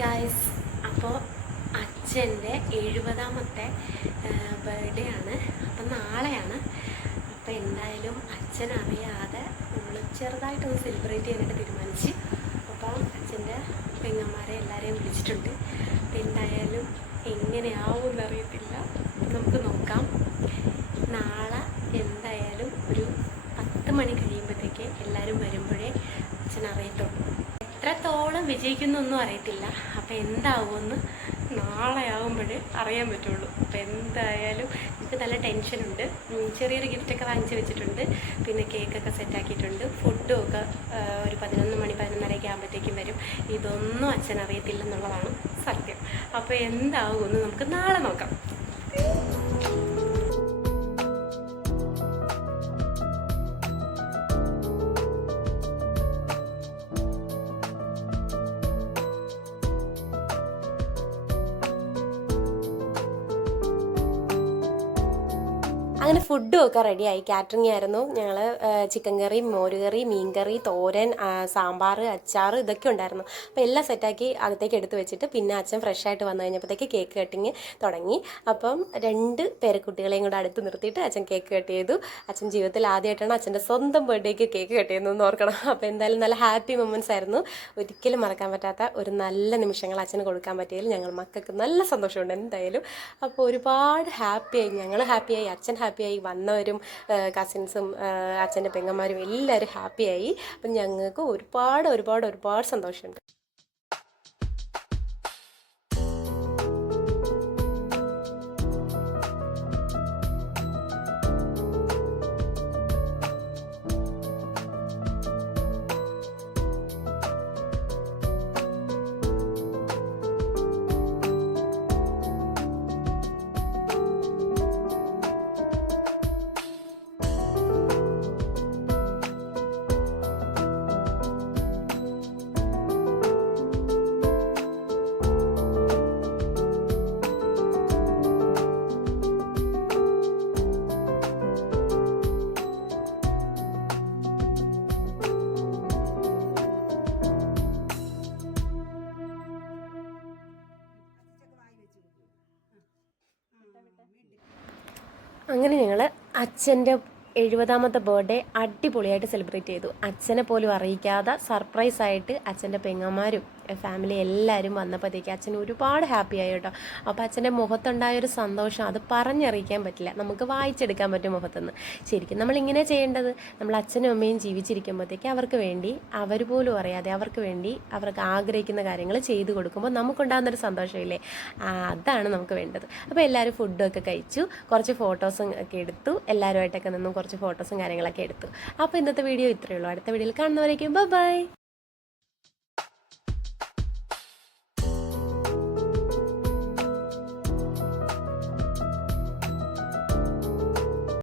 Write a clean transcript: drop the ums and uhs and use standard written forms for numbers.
Guys, അപ്പോൾ അച്ഛൻ്റെ 70ാമത്തെ birthday ആണ്. അപ്പം നാളെയാണ്. അപ്പോൾ എന്തായാലും അച്ഛനറിയാതെ നമ്മൾ ചെറുതായിട്ടൊന്ന് സെലിബ്രേറ്റ് ചെയ്യാനായിട്ട് തീരുമാനിച്ച്. അപ്പോൾ അച്ഛൻ്റെ പെങ്ങന്മാരെ എല്ലാവരെയും വിളിച്ചിട്ടുണ്ട്. അപ്പം എന്തായാലും എങ്ങനെയാവും എന്നറിയത്തില്ല, നമുക്ക് നോക്കാം. നാളെ എന്തായാലും ഒരു 10 മണി കഴിയുമ്പോഴത്തേക്ക് എല്ലാവരും വരുമ്പോഴേ അച്ഛനറിയത്തുള്ളൂ. എത്രത്തോളം വിജയിക്കുന്നൊന്നും അറിയത്തില്ല. അപ്പോൾ എന്താവുമെന്ന് നാളെ ആകുമ്പോഴേ അറിയാൻ പറ്റുള്ളൂ. അപ്പോൾ എന്തായാലും എനിക്ക് നല്ല ടെൻഷനുണ്ട്. ചെറിയൊരു ഗിഫ്റ്റൊക്കെ വാങ്ങിച്ച് വെച്ചിട്ടുണ്ട്. പിന്നെ കേക്കൊക്കെ സെറ്റാക്കിയിട്ടുണ്ട്. ഫുഡും ഒക്കെ ഒരു 11 മണി 11:30 ആകുമ്പോഴത്തേക്കും വരും. ഇതൊന്നും അച്ഛനറിയത്തില്ലെന്നുള്ളതാണ് സത്യം. അപ്പോൾ എന്താവുമെന്ന് നമുക്ക് നാളെ നോക്കാം. അങ്ങനെ ഫുഡും ഒക്കെ റെഡിയായി. കാറ്ററിംഗ് ആയിരുന്നു. ഞങ്ങൾ ചിക്കൻ കറി, മോരുകറി, മീൻകറി, തോരൻ, സാമ്പാർ, അച്ചാർ ഇതൊക്കെ ഉണ്ടായിരുന്നു. അപ്പോൾ എല്ലാം സെറ്റാക്കി അകത്തേക്ക് എടുത്ത് വെച്ചിട്ട് പിന്നെ അച്ഛൻ ഫ്രഷ് ആയിട്ട് വന്നു കഴിഞ്ഞപ്പോഴത്തേക്ക് കേക്ക് കട്ടിങ് തുടങ്ങി. അപ്പം 2 പേരക്കുട്ടികളെയും കൂടെ അടുത്ത് നിർത്തിയിട്ട് അച്ഛൻ കേക്ക് കട്ട് ചെയ്തു. അച്ഛൻ ജീവിതത്തിൽ ആദ്യമായിട്ടാണ് അച്ഛൻ്റെ സ്വന്തം ബർത്ത്ഡേക്ക് കേക്ക് കട്ട് ചെയ്യുന്നതെന്ന് ഓർക്കണം. അപ്പോൾ എന്തായാലും നല്ല ഹാപ്പി മൊമെൻറ്റ്സ് ആയിരുന്നു. ഒരിക്കലും മറക്കാൻ പറ്റാത്ത ഒരു നല്ല നിമിഷങ്ങൾ അച്ഛന് കൊടുക്കാൻ പറ്റിയതിൽ ഞങ്ങൾ മക്കൾക്ക് നല്ല സന്തോഷമുണ്ട് എന്തായാലും. അപ്പോൾ ഒരുപാട് ഹാപ്പിയായി, ഞങ്ങൾ ഹാപ്പിയായി, അച്ഛൻ ഹാപ്പിയായി, വന്നവരും കസിൻസും അച്ഛൻ്റെ പെങ്ങന്മാരും എല്ലാവരും ഹാപ്പിയായി. അപ്പം ഞങ്ങൾക്ക് ഒരുപാട് സന്തോഷമുണ്ട്. അങ്ങനെ ഞങ്ങൾ അച്ഛൻ്റെ 70ാമത്തെ ബർത്ത്ഡേ അടിപൊളിയായിട്ട് സെലിബ്രേറ്റ് ചെയ്തു. അച്ഛനെ പോലും അറിയിക്കാതെ സർപ്രൈസായിട്ട് അച്ഛൻ്റെ പെങ്ങന്മാരും ഫാമിലി എല്ലാവരും വന്നപ്പോഴത്തേക്ക് അച്ഛൻ ഒരുപാട് ഹാപ്പിയായി കേട്ടോ. അപ്പോൾ അച്ഛൻ്റെ മുഖത്തുണ്ടായൊരു സന്തോഷം അത് പറഞ്ഞറിയിക്കാൻ പറ്റില്ല, നമുക്ക് വായിച്ചെടുക്കാൻ പറ്റും മുഖത്തുനിന്ന്. ശരിക്കും നമ്മളിങ്ങനെ ചെയ്യേണ്ടത്, നമ്മൾ അച്ഛനും അമ്മയും ജീവിച്ചിരിക്കുമ്പോഴത്തേക്ക് അവർക്ക് വേണ്ടി അവർ പോലും അറിയാതെ അവർക്ക് വേണ്ടി അവർക്ക് ആഗ്രഹിക്കുന്ന കാര്യങ്ങൾ ചെയ്തു കൊടുക്കുമ്പോൾ നമുക്കുണ്ടാകുന്നൊരു സന്തോഷമില്ലേ, അതാണ് നമുക്ക് വേണ്ടത്. അപ്പോൾ എല്ലാവരും ഫുഡൊക്കെ കഴിച്ചു, കുറച്ച് ഫോട്ടോസും ഒക്കെ എടുത്തു, എല്ലാവരുമായിട്ടൊക്കെ നിന്നും കുറച്ച് ഫോട്ടോസും കാര്യങ്ങളൊക്കെ എടുത്തു. അപ്പോൾ ഇന്നത്തെ വീഡിയോ ഇത്രയേ ഉള്ളൂ. അടുത്ത വീഡിയോയിൽ കാണുന്നവരേക്കും ബൈ.